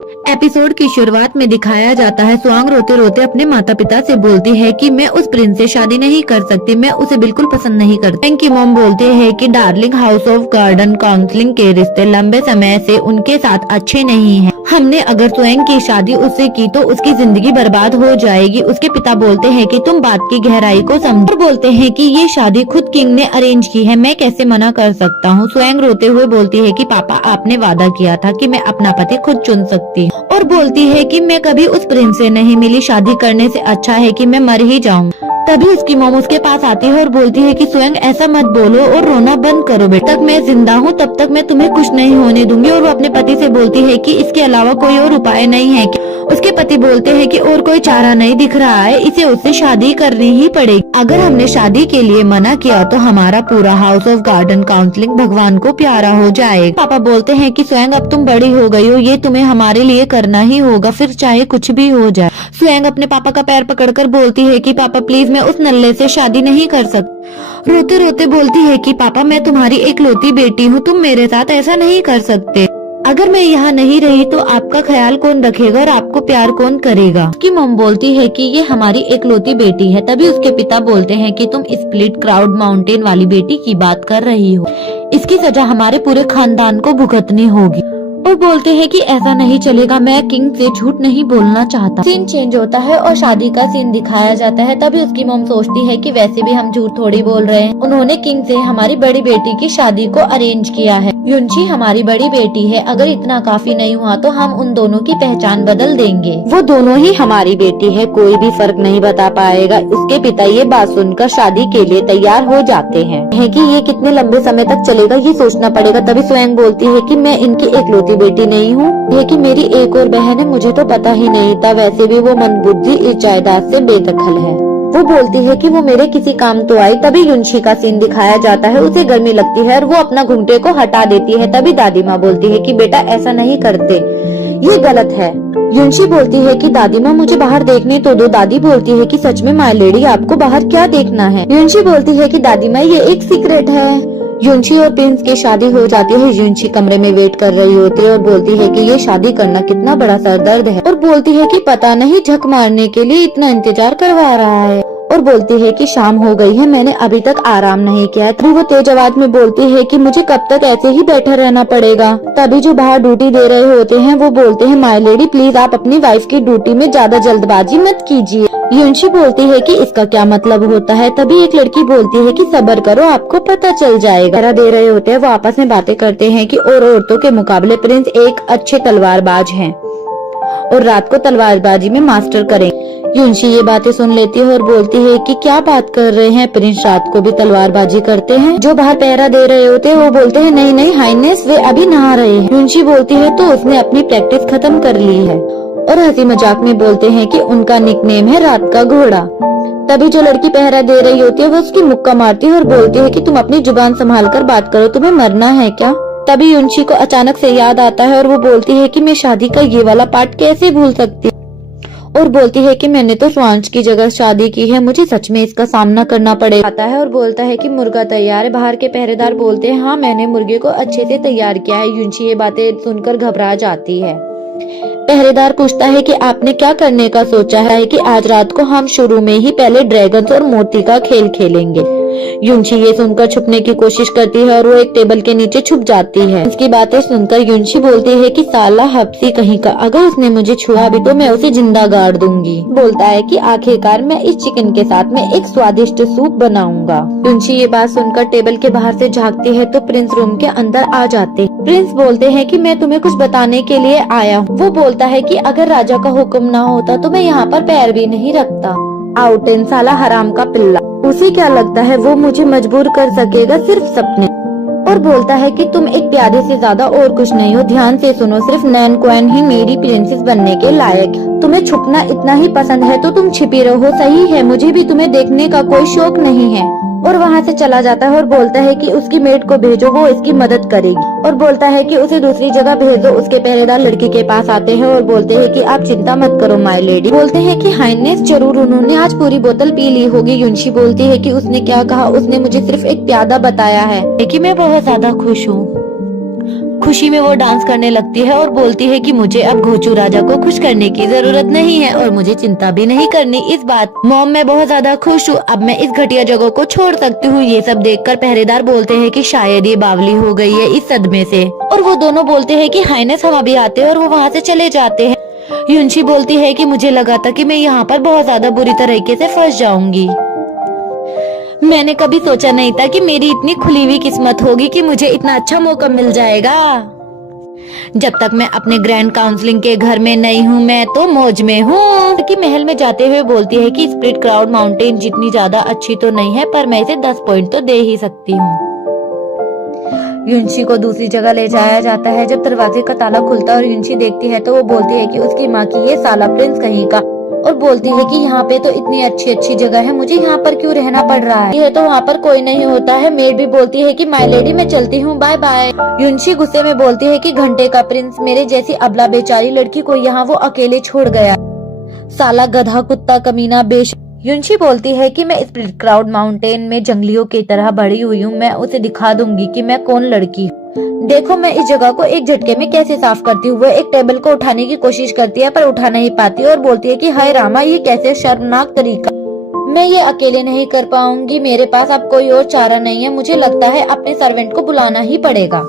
Episode की शुरुआत में दिखाया जाता है स्वांग रोते रोते अपने माता पिता से बोलती है कि मैं उस प्रिंस से शादी नहीं कर सकती, मैं उसे बिल्कुल पसंद नहीं करती। स्वैंग की मॉम बोलते हैं कि darling, house of garden counselling के रिश्ते लंबे समय से उनके साथ अच्छे नहीं हैं। हमने अगर स्वैंग की शादी उससे की तो उसकी जिंदगी बर्बाद हो जाएगी। उसके पिता बोलते हैं कि तुम बात की गहराई को समझो, और बोलते हैं कि ये शादी खुद किंग ने अरेंज की है, मैं कैसे मना कर सकता हूँ। स्वैंग रोते हुए बोलती है कि पापा, आपने वादा किया था कि मैं अपना पति खुद चुन सकती हूँ, और बोलती है कि मैं कभी उस प्रिंस से नहीं मिली, शादी करने से अच्छा है कि मैं मर ही जाऊं। तभी उसकी मॉम उसके पास आती है और बोलती है कि स्वयं ऐसा मत बोलो और रोना बंद करो बेटा, तक मैं जिंदा हूँ तब तक मैं तुम्हें कुछ नहीं होने दूंगी। और वो अपने पति से बोलती है कि इसके अलावा कोई और उपाय नहीं है क्या? उसके पति बोलते हैं कि और कोई चारा नहीं दिख रहा है, इसे उससे शादी करनी ही पड़ेगी। अगर हमने शादी के लिए मना किया तो हमारा पूरा हाउस ऑफ गार्डन काउंसलिंग भगवान को प्यारा हो जाएगा। पापा बोलते हैं कि स्वयं अब तुम बड़ी हो गई हो, ये तुम्हें हमारे लिए करना ही होगा, फिर चाहे कुछ भी हो जाए। स्वयं अपने पापा का पैर पकड़कर बोलती है कि पापा प्लीज, मैं उस नल्ले से शादी नहीं कर सकती। रोते रोते बोलती है कि पापा, मैं तुम्हारी एकलौती बेटी हूँ, तुम मेरे साथ ऐसा नहीं कर सकते। अगर मैं यहाँ नहीं रही तो आपका ख्याल कौन रखेगा और आपको प्यार कौन करेगा? उसकी मॉम बोलती है कि ये हमारी एकलौती बेटी है। तभी उसके पिता बोलते हैं कि तुम स्प्लिट क्राउड माउंटेन वाली बेटी की बात कर रही हो, इसकी सजा हमारे पूरे खानदान को भुगतनी होगी। और बोलते हैं कि ऐसा नहीं चलेगा, मैं किंग से झूठ नहीं बोलना चाहता। सीन चेंज होता है और शादी का सीन दिखाया जाता है। तभी उसकी मॉम सोचती है कि वैसे भी हम झूठ थोड़ी बोल रहे हैं, उन्होंने किंग से हमारी बड़ी बेटी की शादी को अरेंज किया है। युनशी हमारी बड़ी बेटी है, अगर इतना काफी नहीं हुआ तो हम उन दोनों की पहचान बदल देंगे। वो दोनों ही हमारी बेटी है, कोई भी फर्क नहीं बता पाएगा। उसके पिता ये बात सुनकर शादी के लिए तैयार हो जाते हैं कि ये कितने लंबे समय तक चलेगा ये सोचना पड़ेगा। तभी स्वयं बोलती है कि मैं इनकी एकलौती बेटी नहीं हूँ, ये कि मेरी एक और बहन है, मुझे तो पता ही नहीं था। वैसे भी वो मंदबुद्धि इस जायदाद से बेदखल है। वो बोलती है कि वो मेरे किसी काम तो आई। तभी युनशी का सीन दिखाया जाता है, उसे गर्मी लगती है और वो अपना घुंघटे को हटा देती है। तभी दादी माँ बोलती है कि बेटा ऐसा नहीं करते, ये गलत है। युनशी बोलती है कि दादी माँ मुझे बाहर देखने तो दो। दादी बोलती है कि सच में माय लेडी, आपको बाहर क्या देखना है? युनशी बोलती है कि दादी माँ ये एक सीक्रेट है। युनशी और प्रिंस की शादी हो जाती है। युनशी कमरे में वेट कर रही होती है और बोलती है कि ये शादी करना कितना बड़ा सरदर्द है, और बोलती है कि पता नहीं झक मारने के लिए इतना इंतजार करवा रहा है। और बोलती है कि शाम हो गई है, मैंने अभी तक आराम नहीं किया। तभी वो तेज आवाज में बोलती है कि मुझे कब तक ऐसे ही बैठा रहना पड़ेगा। तभी जो बाहर ड्यूटी दे रहे होते हैं वो बोलते हैं, माय लेडी प्लीज आप अपनी वाइफ की ड्यूटी में ज्यादा जल्दबाजी मत कीजिए। युनशी बोलती है कि इसका क्या मतलब होता है? तभी एक लड़की बोलती है कि सब्र करो, आपको पता चल जाएगा। दे रहे होते हैं, वो आपस में बातें करते हैं कि और औरतों के मुकाबले प्रिंस एक अच्छे तलवारबाज हैं और रात को तलवारबाजी में मास्टर करें। युनशी ये बातें सुन लेती है और बोलती है कि क्या बात कर रहे हैं, प्रिंस रात को भी तलवारबाजी करते हैं? जो बाहर पहरा दे रहे होते हैं वो बोलते हैं नहीं नहीं हाइनेस, वे अभी नहा रहे हैं। युनशी बोलती है तो उसने अपनी प्रैक्टिस खत्म कर ली है, और हंसी मजाक में बोलते हैं कि उनका निकनेम है रात का घोड़ा। तभी जो लड़की पहरा दे रही होती है वो उसकी मुक्का मारती है और बोलती है कि तुम अपनी जुबान संभाल कर बात करो, तुम्हें मरना है क्या? तभी युनशी को अचानक से याद आता है और वो बोलती है कि मैं शादी का ये वाला पार्ट कैसे भूल सकती, और बोलती है कि मैंने तो स्वांच की जगह शादी की है, मुझे सच में इसका सामना करना पड़ेगा। आता है और बोलता है कि मुर्गा तैयार है। बाहर के पहरेदार बोलते हैं हाँ मैंने मुर्गे को अच्छे से तैयार किया है। युनशी ये बातें सुनकर घबरा जाती है। पहरेदार पूछता है कि आपने क्या करने का सोचा है? कि आज रात को हम शुरू में ही पहले ड्रैगन्स और मोती का खेल खेलेंगे। युनशी ये सुनकर छुपने की कोशिश करती है और वो एक टेबल के नीचे छुप जाती है। इसकी बातें सुनकर युनशी बोलती है कि साला हब्सी कहीं का, अगर उसने मुझे छुआ भी तो मैं उसे जिंदा गाड़ दूंगी। बोलता है कि आखिरकार मैं इस चिकन के साथ में एक स्वादिष्ट सूप बनाऊंगा। युनशी ये बात सुनकर टेबल के बाहर से झांकती है तो प्रिंस रूम के अंदर आ जाते हैं। प्रिंस बोलते हैं कि मैं तुम्हें कुछ बताने के लिए आया हूँ। वो बोलता है कि अगर राजा का हुक्म ना होता तो मैं यहाँ पर पैर भी नहीं रखता। आउटेन साला हराम का पिल्ला, उसे क्या लगता है वो मुझे मजबूर कर सकेगा सिर्फ सपने? और बोलता है कि तुम एक प्यादे से ज्यादा और कुछ नहीं हो, ध्यान से सुनो, सिर्फ नैन क्वीन ही मेरी प्रिंसेस बनने के लायक है। तुम्हें छुपना इतना ही पसंद है तो तुम छिपी रहो, सही है, मुझे भी तुम्हें देखने का कोई शौक नहीं है। और वहाँ से चला जाता है और बोलता है कि उसकी मेड को भेजो, वो इसकी मदद करेगी। और बोलता है कि उसे दूसरी जगह भेज दो। उसके पहरेदार लड़की के पास आते हैं और बोलते हैं कि आप चिंता मत करो माय लेडी। बोलते हैं कि हाइनेस जरूर उन्होंने आज पूरी बोतल पी ली होगी। युनशी बोलती है कि उसने क्या कहा? उसने मुझे सिर्फ एक प्यादा बताया है कि मैं बहुत ज्यादा खुश हूँ। खुशी में वो डांस करने लगती है और बोलती है कि मुझे अब घोचू राजा को खुश करने की जरूरत नहीं है और मुझे चिंता भी नहीं करनी। इस बात मॉम मैं बहुत ज्यादा खुश हूँ, अब मैं इस घटिया जगह को छोड़ सकती हूँ। ये सब देखकर पहरेदार बोलते हैं कि शायद ये बावली हो गई है इस सदमे से, और वो दोनों बोलते हैं कि हाइनेस हम अभी आते हैं, और वो वहाँ से चले जाते हैं। युनशी बोलती है कि मुझे लगा था कि मैं यहाँ पर बहुत ज्यादा बुरी तरीके से फंस जाऊंगी। मैंने कभी सोचा नहीं था कि मेरी इतनी खुली हुई किस्मत होगी कि मुझे इतना अच्छा मौका मिल जाएगा। जब तक मैं अपने ग्रैंड काउंसलिंग के घर में नहीं हूँ मैं तो मौज में हूँ। कि महल में जाते हुए बोलती है कि स्प्लिट क्लाउड माउंटेन जितनी ज्यादा अच्छी तो नहीं है, पर मैं इसे 10 पॉइंट तो दे ही सकती हूँ। युनशी को दूसरी जगह ले जाया जाता है। जब दरवाजे का ताला खुलता है और युनशी देखती है तो वो बोलती है कि उसकी माँ की ये साला प्रिंस कहीं का, और बोलती है कि यहाँ पे तो इतनी अच्छी अच्छी जगह है, मुझे यहाँ पर क्यों रहना पड़ रहा है, ये तो वहाँ पर कोई नहीं होता है। मेड भी बोलती है कि माय लेडी मैं चलती हूँ, बाय बाय। युनशी गुस्से में बोलती है कि घंटे का प्रिंस मेरे जैसी अबला बेचारी लड़की को यहाँ वो अकेले छोड़ गया, साला गधा कुत्ता कमीना बेश। युनशी बोलती है कि मैं स्प्लिट क्लाउड माउंटेन में जंगलियों की तरह बड़ी हुई हूँ, मैं उसे दिखा दूंगी कि मैं कौन लड़की हूँ। देखो मैं इस जगह को एक झटके में कैसे साफ करती हूँ। वो एक टेबल को उठाने की कोशिश करती है पर उठा नहीं पाती और बोलती है कि हाय रामा ये कैसे शर्मनाक तरीका, मैं ये अकेले नहीं कर पाऊंगी, मेरे पास अब कोई और चारा नहीं है, मुझे लगता है अपने सर्वेंट को बुलाना ही पड़ेगा।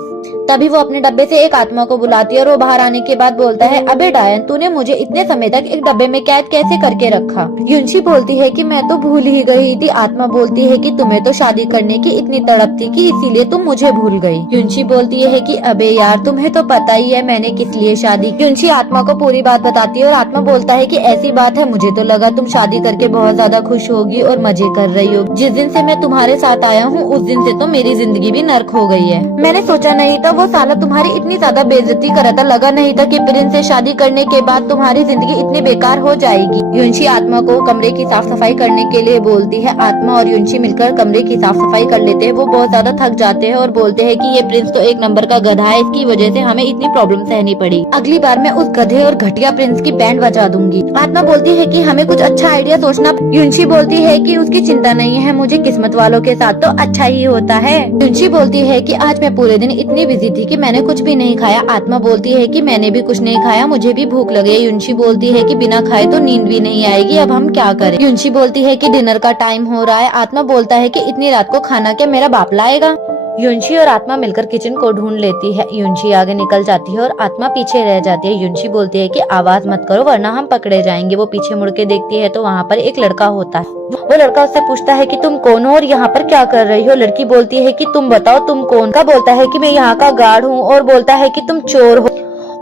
तभी वो अपने डब्बे से एक आत्मा को बुलाती है और वो बाहर आने के बाद बोलता है, अबे डायन तूने मुझे इतने समय तक एक डब्बे में कैद कैसे करके रखा। युनशी बोलती है कि मैं तो भूल ही गई थी। आत्मा बोलती है कि तुम्हें तो शादी करने की इतनी तड़प थी कि इसीलिए तुम मुझे भूल गई। युनशी बोलती है कि अबे यार तुम्हें तो पता ही है मैंने किस लिए शादी। युनशी आत्मा को पूरी बात बताती है और आत्मा बोलता है कि ऐसी बात है, मुझे तो लगा तुम शादी करके बहुत ज्यादा खुश होगी और मजे कर रही हो। जिस दिन से मैं तुम्हारे साथ आया हूँ उस दिन से तो मेरी जिंदगी भी नर्क हो गई है। मैंने सोचा नहीं था वो साला तुम्हारी इतनी ज्यादा बेइज्जती करा था, लगा नहीं था कि प्रिंस से शादी करने के बाद तुम्हारी जिंदगी इतनी बेकार हो जाएगी। युनशी आत्मा को कमरे की साफ सफाई करने के लिए बोलती है। आत्मा और युनशी मिलकर कमरे की साफ सफाई कर लेते हैं। वो बहुत ज्यादा थक जाते हैं और बोलते हैं कि ये प्रिंस तो एक नंबर का गधा है, इसकी वजह से हमें इतनी प्रॉब्लम सहनी पड़ी, अगली बार मैं उस गधे और घटिया प्रिंस की बैंड बजा दूंगी। आत्मा बोलती है कि हमें कुछ अच्छा आइडिया सोचना। युनशी बोलती है कि उसकी चिंता नहीं है, मुझे किस्मत वालों के साथ तो अच्छा ही होता है। युनशी बोलती है कि आज मैं पूरे दिन इतनी बिजी थी कि मैंने कुछ भी नहीं खाया। आत्मा बोलती है कि मैंने भी कुछ नहीं खाया, मुझे भी भूख लगी है। युनशी बोलती है कि बिना खाए तो नींद भी नहीं आएगी, अब हम क्या करें। युनशी बोलती है कि डिनर का टाइम हो रहा है। आत्मा बोलता है कि इतनी रात को खाना क्या मेरा बाप लाएगा। युनशी और आत्मा मिलकर किचन को ढूंढ लेती है। युनशी आगे निकल जाती है और आत्मा पीछे रह जाती है। युनशी बोलती है कि आवाज मत करो वरना हम पकड़े जाएंगे। वो पीछे मुड़ के देखती है तो वहाँ पर एक लड़का होता है। वो लड़का उससे पूछता है कि तुम कौन हो और यहाँ पर क्या कर रही हो। लड़की बोलती है कि तुम बताओ तुम कौन। का बोलता है कि मैं यहाँ का गार्ड हूँ और बोलता है कि तुम चोर हो,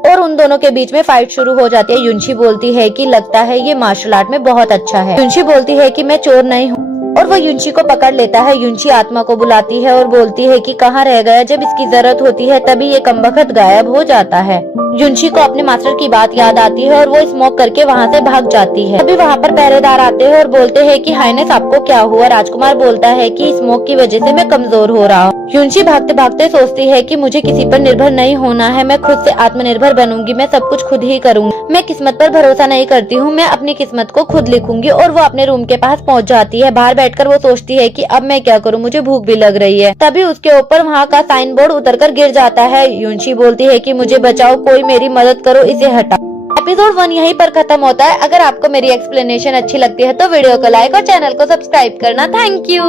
और उन दोनों के बीच में फाइट शुरू हो जाती है। युनशी बोलती है कि लगता है ये मार्शल आर्ट में बहुत अच्छा है। युनशी बोलती है कि मैं चोर नहीं हूँ और वो युनशी को पकड़ लेता है। युनशी आत्मा को बुलाती है और बोलती है कि कहाँ रह गया, जब इसकी जरूरत होती है तभी ये कमबख्त गायब हो जाता है। युनशी को अपने मास्टर की बात याद आती है और वो स्मोक करके वहाँ से भाग जाती है। अभी वहाँ पर पहरेदार आते हैं और बोलते हैं कि हाइनेस आपको क्या हुआ। राजकुमार बोलता है कि स्मोक की वजह से मैं कमजोर हो रहा हूँ। युनशी भागते भागते सोचती है कि मुझे किसी पर निर्भर नहीं होना है, मैं खुद से आत्मनिर्भर बनूंगी, मैं सब कुछ खुद ही करूंगी। मैं किस्मत पर भरोसा नहीं करती हूँ, मैं अपनी किस्मत को खुद लिखूंगी। और वो अपने रूम के पास पहुँच जाती है। बाहर बैठकर वो सोचती है कि अब मैं क्या करूँ, मुझे भूख भी लग रही है। तभी उसके ऊपर वहाँ का साइन बोर्ड उतरकर गिर जाता है। युनशी बोलती है कि मुझे बचाओ, कोई मेरी मदद करो, इसे हटाओ। एपिसोड 1 यहीं पर खत्म होता है। अगर आपको मेरी एक्सप्लेनेशन अच्छी लगती है तो वीडियो को लाइक और चैनल को सब्सक्राइब करना। Thank you.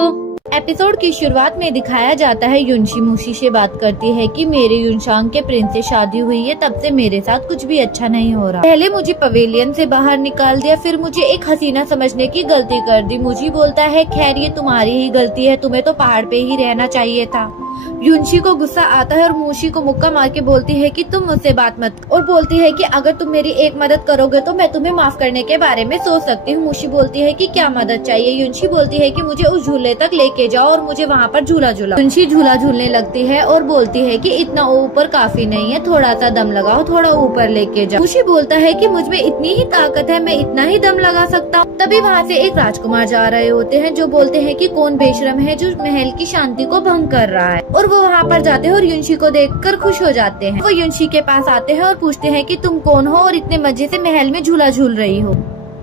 एपिसोड की शुरुआत में दिखाया जाता है युनशी मूशी से बात करती है कि मेरे युनशांग के प्रिंस से शादी हुई है, तब से मेरे साथ कुछ भी अच्छा नहीं हो रहा। पहले मुझे पवेलियन से बाहर निकाल दिया, फिर मुझे एक हसीना समझने की गलती कर दी। मुझे बोलता है खैर ये तुम्हारी ही गलती है, तुम्हें तो पहाड़ पे ही रहना चाहिए था। युनशी को गुस्सा आता है और मूशी को मुक्का मार के बोलती है कि तुम मुझसे बात मत, और बोलती है कि अगर तुम मेरी एक मदद करोगे तो मैं तुम्हें माफ करने के बारे में सोच सकती हूँ। मूशी बोलती है कि क्या मदद चाहिए। युनशी बोलती है कि मुझे उस झूले तक लेके जाओ और मुझे वहाँ पर झूला झूला। युनशी झूला झूलने लगती है और बोलती है कि इतना ऊपर काफी नहीं है, थोड़ा सा दम लगाओ, थोड़ा ऊपर लेके जाओ। मूशी बोलता है कि मुझ में इतनी ही ताकत है, मैं इतना ही दम लगा सकता हूँ। तभी वहाँ से एक राजकुमार जा रहे होते हैं जो बोलते हैं कि कौन बेशरम है जो महल की शांति को भंग कर रहा है, और वो वहाँ पर जाते हैं और युनशी को देखकर खुश हो जाते हैं। वो युनशी के पास आते हैं और पूछते हैं कि तुम कौन हो और इतने मजे से महल में झूला झूल रही हो।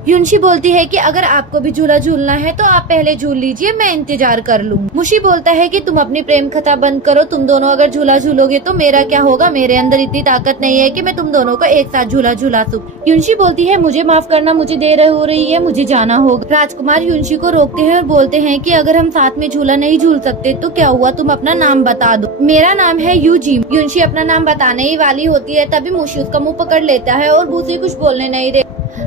युनशी बोलती है कि अगर आपको भी झूला झूलना है तो आप पहले झूल लीजिए, मैं इंतजार कर लूंगी। मुशी बोलता है कि तुम अपनी प्रेम कथा बंद करो, तुम दोनों अगर झूला झूलोगे तो मेरा क्या होगा, मेरे अंदर इतनी ताकत नहीं है कि मैं तुम दोनों को एक साथ झूला झूला सकूं। युनशी बोलती है मुझे माफ करना, मुझे देर हो रही है, मुझे जाना होगा। राजकुमार युनशी को रोकते हैं और बोलते हैं कि अगर हम साथ में झूला नहीं झूल सकते तो क्या हुआ, तुम अपना नाम बता दो। मेरा नाम है यूजी। युनशी अपना नाम बताने ही वाली होती है, तभी मुशी उसका मुँह पकड़ लेता है और उसे कुछ बोलने नहीं दे।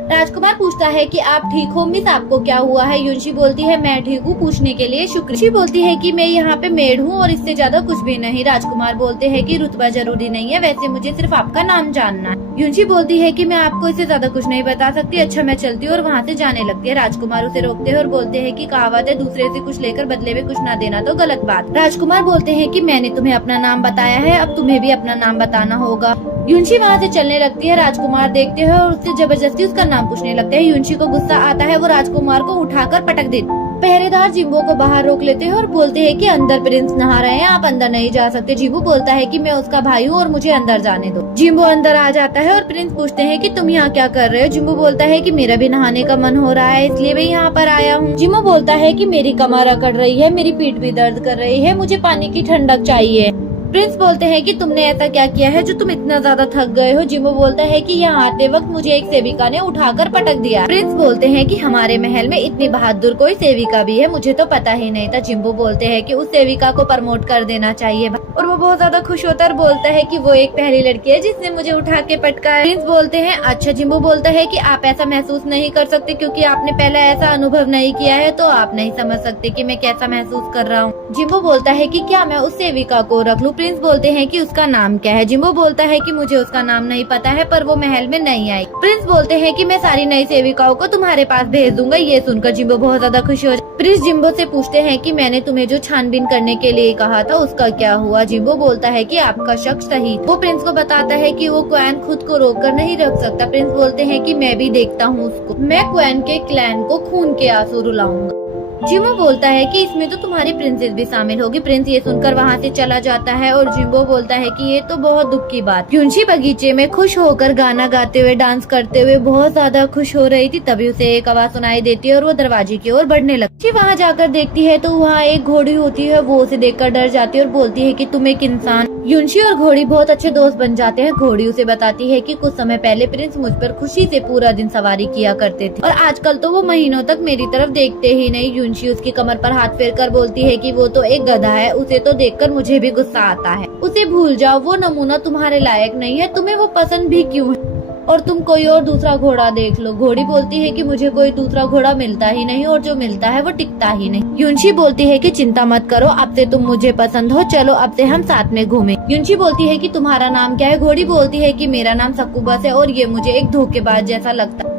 राजकुमार पूछता है कि आप ठीक हो मिस, आपको क्या हुआ है। युनशी बोलती है मैं ठीक हूँ, पूछने के लिए शुक्रिया। युनशी बोलती है कि मैं यहाँ पे मेड हूँ और इससे ज्यादा कुछ भी नहीं। राजकुमार बोलते हैं कि रुतबा जरूरी नहीं है, वैसे मुझे सिर्फ आपका नाम जानना है। युनशी बोलती है कि मैं आपको इससे ज्यादा कुछ नहीं बता सकती, अच्छा मैं चलती हूँ और वहाँ से जाने लगती है। राजकुमार उसे रोकते हैं और बोलते हैं कि कहावत है दूसरे से कुछ लेकर बदले में कुछ न देना तो गलत बात। राजकुमार बोलते हैं कि मैंने तुम्हें अपना नाम बताया है, अब तुम्हें भी अपना नाम बताना होगा। युनशी वहाँ से चलने लगती है। राजकुमार देखते हैं और उससे जबरदस्ती उसका नाम पूछने लगते हैं। युनशी को गुस्सा आता है, वो राजकुमार को उठाकर पटक देते। पहरेदार जिम्बो को बाहर रोक लेते हैं और बोलते हैं कि अंदर प्रिंस नहा रहे हैं, आप अंदर नहीं जा सकते। जिम्बो बोलता है कि मैं उसका भाई हूँ और मुझे अंदर जाने दो। जिम्बो अंदर आ जाता है और प्रिंस पूछते हैं कि तुम यहाँ क्या कर रहे हो। जिम्बो बोलता है कि मेरा भी नहाने का मन हो रहा है, इसलिए मैं यहाँ पर आया हूँ। जिम्बो बोलता है कि मेरी कमर अकड़ रही है, मेरी पीठ भी दर्द कर रही है, मुझे पानी की ठंडक चाहिए। प्रिंस बोलते हैं कि तुमने ऐसा क्या किया है जो तुम इतना ज्यादा थक गए हो। जिम्बो बोलता है कि यहाँ आते वक्त मुझे एक सेविका ने उठाकर पटक दिया। प्रिंस बोलते हैं कि हमारे महल में इतनी बहादुर कोई सेविका भी है, मुझे तो पता ही नहीं था। जिम्बो बोलते हैं कि उस सेविका को प्रमोट कर देना चाहिए और वो बहुत ज्यादा खुश होता है और बोलता है कि वो एक पहली लड़की है जिसने मुझे उठा के पटका। प्रिंस बोलते हैं अच्छा। जिम्बो बोलता है कि आप ऐसा महसूस नहीं कर सकते क्योंकि आपने पहले ऐसा अनुभव नहीं किया है, तो आप नहीं समझ सकते कि मैं कैसा महसूस कर रहा हूँ। जिम्बो बोलता है कि क्या मैं उस सेविका को रख लूं। प्रिंस बोलते हैं कि उसका नाम क्या है। जिम्बो बोलता है कि मुझे उसका नाम नहीं पता है, पर वो महल में नहीं आई। प्रिंस बोलते हैं कि मैं सारी नई सेविकाओं को तुम्हारे पास भेज दूंगा। ये सुनकर जिम्बो बहुत ज्यादा खुश हो जाता है। प्रिंस जिम्बो से पूछते हैं कि मैंने तुम्हें जो छानबीन करने के लिए कहा था उसका क्या हुआ। जिम्बो बोलता है कि आपका शक सही था। वो प्रिंस को बताता है कि वो क्वैन खुद को रोक कर नहीं रख सकता। प्रिंस बोलते हैं कि मैं भी देखता हूँ उसको, मैं क्वैन के क्लैन को खून के आंसू रुलाऊंगा। जिम्बो बोलता है कि इसमें तो तुम्हारी प्रिंसेस भी शामिल होगी। प्रिंस ये सुनकर वहाँ से चला जाता है और जिम्बो बोलता है कि ये तो बहुत दुख की बात। युनशी बगीचे में खुश होकर गाना गाते हुए डांस करते हुए बहुत ज्यादा खुश हो रही थी, तभी उसे एक आवाज सुनाई देती है और वो दरवाजे की ओर बढ़ने लगती है। वहाँ जाकर देखती है तो वहाँ एक घोड़ी होती है, वो उसे देखकर डर जाती है और बोलती है कि तुम एक इंसान। युनशी और घोड़ी बहुत अच्छे दोस्त बन जाते हैं। घोड़ी उसे बताती है कि कुछ समय पहले प्रिंस मुझ पर खुशी से पूरा दिन सवारी किया करते थे और आजकल तो वो महीनों तक मेरी तरफ देखते ही नहीं। युनशी उसकी कमर पर हाथ फेरकर बोलती है कि वो तो एक गधा है, उसे तो देखकर मुझे भी गुस्सा आता है। उसे भूल जाओ, वो नमूना तुम्हारे लायक नहीं है, तुम्हें वो पसंद भी क्यों है और तुम कोई और दूसरा घोड़ा देख लो। घोड़ी बोलती है कि मुझे कोई दूसरा घोड़ा मिलता ही नहीं और जो मिलता है वो टिकता ही नहीं। युनशी बोलती है कि चिंता मत करो, अब से तुम मुझे पसंद हो, चलो अब से हम साथ में घूमें। युनशी बोलती है कि तुम्हारा नाम क्या है। घोड़ी बोलती है कि मेरा नाम सक्कुबस है और ये मुझे एक धोखेबाज जैसा लगता है,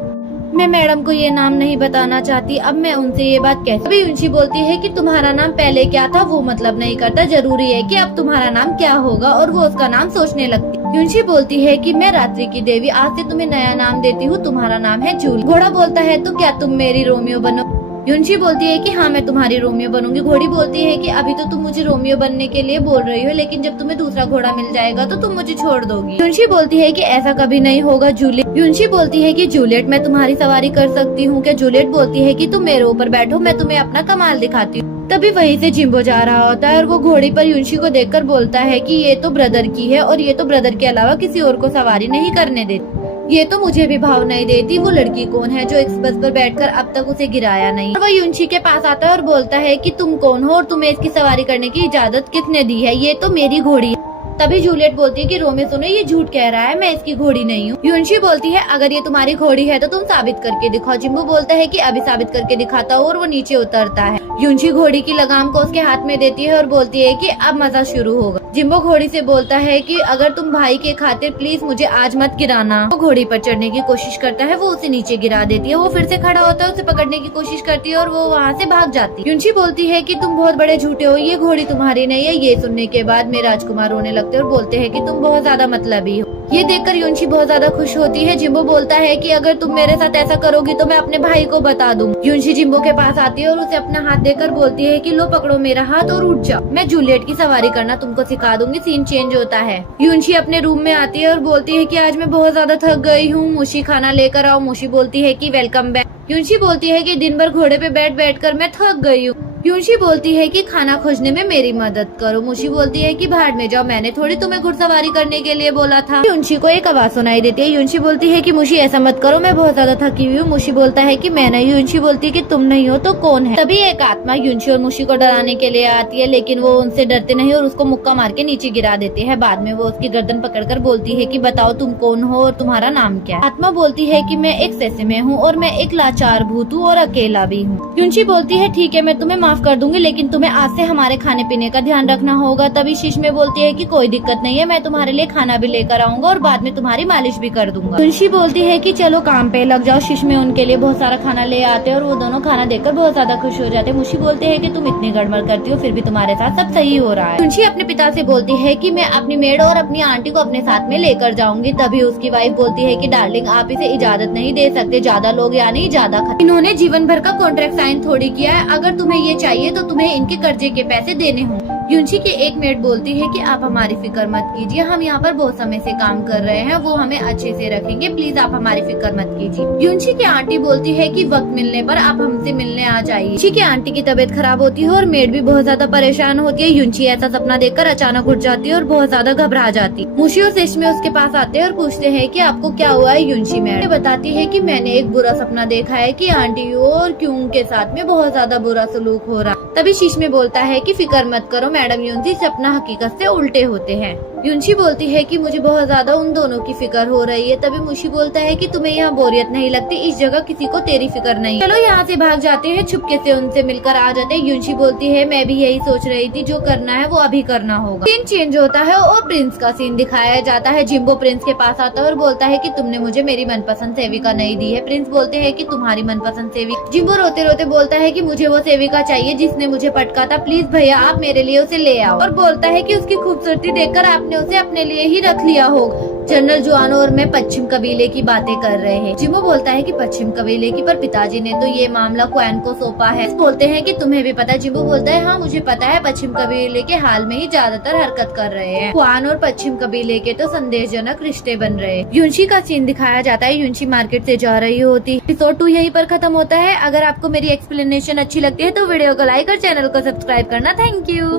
मैं मैडम को ये नाम नहीं बताना चाहती, अब मैं उनसे ये बात कैसे। अभी युनशी बोलती है कि तुम्हारा नाम पहले क्या था वो मतलब नहीं करता, जरूरी है कि अब तुम्हारा नाम क्या होगा, और वो उसका नाम सोचने लगती। युनशी बोलती है कि मैं रात्रि की देवी, आज से तुम्हें नया नाम देती हूँ, तुम्हारा नाम है जूल। घोड़ा बोलता है तो क्या तुम मेरी रोमियो बनो। युनशी बोलती है कि हाँ मैं तुम्हारी रोमियो बनूंगी। घोड़ी बोलती है कि अभी तो तुम मुझे रोमियो बनने के लिए बोल रही हो, लेकिन जब तुम्हें दूसरा घोड़ा मिल जाएगा तो तुम मुझे छोड़ दोगी। युनशी बोलती है कि ऐसा कभी नहीं होगा जूलियट। युनशी बोलती है कि जूलियट मैं तुम्हारी सवारी कर सकती हूँ क्या। जूलियट बोलती है कि तुम मेरे ऊपर बैठो, मैं तुम्हें अपना कमाल दिखाती हूँ। तभी वहीं से जिम्बो जा रहा होता है और वो घोड़ी पर युनशी को देखकर बोलता है कि ये तो ब्रदर की है और ये तो ब्रदर के अलावा किसी और को सवारी नहीं करने देती, ये तो मुझे भी भाव नहीं देती। वो लड़की कौन है जो एक्सप्रेस पर बैठकर अब तक उसे गिराया नहीं। और वह युनशी के पास आता है और बोलता है कि तुम कौन हो और तुम्हें इसकी सवारी करने की इजाजत किसने दी है, ये तो मेरी घोड़ी है। तभी जूलियट बोलती है कि रोमियो सुनो, ये झूठ कह रहा है, मैं इसकी घोड़ी नहीं हूँ। युनशी बोलती है अगर ये तुम्हारी घोड़ी है तो तुम साबित करके दिखाओ। जिम्बो बोलता है कि अभी साबित करके दिखाता हूँ और वो नीचे उतरता है। युनशी घोड़ी की लगाम को उसके हाथ में देती है और बोलती है कि अब मजा शुरू होगा। जिम्बो घोड़ी से बोलता है कि अगर तुम भाई के खातिर प्लीज मुझे आज मत गिराना। वो घोड़ी पर चढ़ने की कोशिश करता है, वो उसे नीचे गिरा देती है। वो फिर से खड़ा होता है, उसे पकड़ने की कोशिश करती है और वो वहाँ से भाग जाती है। युनशी बोलती है कि तुम बहुत बड़े झूठे हो, ये घोड़ी तुम्हारी नहीं है। ये सुनने के बाद मेरे राजकुमार रोने लगते और बोलते हैं कि तुम बहुत ज्यादा मतलबी हो। ये देखकर युनशी बहुत ज्यादा खुश होती है। जिम्बो बोलता है कि अगर तुम मेरे साथ ऐसा करोगी तो मैं अपने भाई को बता दूँ। युनशी जिम्बो के पास आती है और उसे अपना हाथ देकर बोलती है कि लो पकड़ो मेरा हाथ और उठ जाओ, मैं जूलियट की सवारी करना तुमको सिखा दूंगी। सीन चेंज होता है। युनशी अपने रूम में आती है और बोलती है कि आज मैं बहुत ज्यादा थक गई हूँ, मुशी खाना लेकर आओ। मुशी बोलती है कि वेलकम बैक। युनशी बोलती है कि दिन भर घोड़े पे बैठ कर मैं थक गई हूँ। युनशी बोलती है कि खाना खोजने में मेरी मदद करो। मुशी बोलती है कि भाड़ में जाओ, मैंने थोड़ी तुम्हें घुड़सवारी करने के लिए बोला था। युनशी को एक आवाज सुनाई देती है। युनशी बोलती है कि मुशी ऐसा मत करो, मैं बहुत ज्यादा थकी हुई हूँ। मुशी बोलता है कि मैं नहीं। युनशी बोलती है कि तुम नहीं हो तो कौन है। तभी एक आत्मा युनशी और मुशी को डराने के लिए आती है, लेकिन वो उनसे डरते नहीं और उसको मुक्का मार के नीचे गिरा देते हैं। बाद में वो उसकी गर्दन पकड़कर बोलती है कि बताओ तुम कौन हो और तुम्हारा नाम क्या है। आत्मा बोलती है कि मैं एक सैसे में हूँ और मैं एक लाचार भूत हूँ और अकेला भी हूँ। युनशी बोलती है ठीक है, मैं तुम्हें माफ कर दूंगी, लेकिन तुम्हें आज से हमारे खाने पीने का ध्यान रखना होगा। तभी शिश्मे बोलती है कि कोई दिक्कत नहीं है, मैं तुम्हारे लिए खाना भी लेकर आऊंगा और बाद में तुम्हारी मालिश भी कर दूंगा। युनशी बोलती है कि चलो काम पे लग जाओ। शिश्मे उनके लिए बहुत सारा खाना ले आते हैं और वो दोनों खाना देखकर बहुत ज्यादा खुश हो जाते हैं। मुशी बोलते हैं कि तुम इतनी गड़बड़ करती हो फिर भी तुम्हारे साथ सब सही हो रहा है। युनशी अपने पिता से बोलती है कि मैं अपनी मेड और अपनी आंटी को अपने साथ में लेकर जाऊंगी। तभी उसकी वाइफ बोलती है कि डार्लिंग आप इसे इजाजत नहीं दे सकते, ज्यादा लोग यानी ज्यादा खतरे। इन्होंने जीवन भर का कॉन्ट्रैक्ट साइन थोड़ी किया है, अगर तुम्हें ये चाहिए तो तुम्हें इनके कर्जे के पैसे देने हों। युनशी की एक मेड बोलती है कि आप हमारी फिक्र मत कीजिए, हम यहाँ पर बहुत समय से काम कर रहे हैं, वो हमें अच्छे से रखेंगे, प्लीज आप हमारी फिक्र मत कीजिए। युनशी की आंटी बोलती है कि वक्त मिलने पर आप हमसे मिलने आ जाइए। युनशी की आंटी की तबीयत खराब होती है और मेड भी बहुत ज्यादा परेशान होती है। युनशी ऐसा सपना देखकर अचानक उठ जाती है और बहुत ज्यादा घबरा जाती है। मुशी और शिश्मे उसके पास आते हैं और पूछते हैं कि आपको क्या हुआ है। युनशी मेड बताती है कि मैंने एक बुरा सपना देखा है कि आंटी और क्यूंग के साथ में बहुत ज्यादा बुरा सलूक हो रहा। तभी शिश्मे बोलता है कि फिक्र मत करो मैडम, युनशी सपना हकीकत से उल्टे होते हैं। युनशी बोलती है कि मुझे बहुत ज्यादा उन दोनों की फिक्र हो रही है। तभी मुशी बोलता है कि तुम्हें यहाँ बोरियत नहीं लगती, इस जगह किसी को तेरी फिक्र नहीं। चलो यहाँ से भाग जाते हैं, छुपके से उनसे मिलकर आ जाते हैं। युनशी बोलती है मैं भी यही सोच रही थी, जो करना है वो अभी करना होगा। सीन चेंज होता है और प्रिंस का सीन दिखाया जाता है। जिम्बो प्रिंस के पास आता है और बोलता है कि तुमने मुझे मेरी मनपसंद सेविका नहीं दी है। प्रिंस बोलते हैं कि तुम्हारी मनपसंद सेविका। जिम्बो रोते रोते बोलता है कि मुझे वो सेविका चाहिए जिसने मुझे पटका था, प्लीज भैया आप मेरे लिए उसे ले आओ। और बोलता है कि उसकी खूबसूरती देखकर आपने उसे अपने लिए ही रख लिया होगा। जनरल जुआनो और मैं पश्चिम कबीले की बातें कर रहे हैं। जिम्बो बोलता है कि पश्चिम कबीले की, पर पिताजी ने तो ये मामला क्वैन को सौंपा है। बोलते हैं कि तुम्हें भी पता है। जिम्बो बोलता है हाँ मुझे पता है, पश्चिम कबीले के हाल में ही ज्यादातर हरकत कर रहे हैं। क्वैन और पश्चिम कबीले के तो संदेशजनक रिश्ते बन रहे हैं। युनशी का सीन दिखाया जाता है। युनशी मार्केट से जा रही होती। एपिसोड 2 यहीं पर खत्म होता है। अगर आपको मेरी एक्सप्लेनेशन अच्छी लगती है तो वीडियो को लाइक और चैनल को सब्सक्राइब करना। Thank you.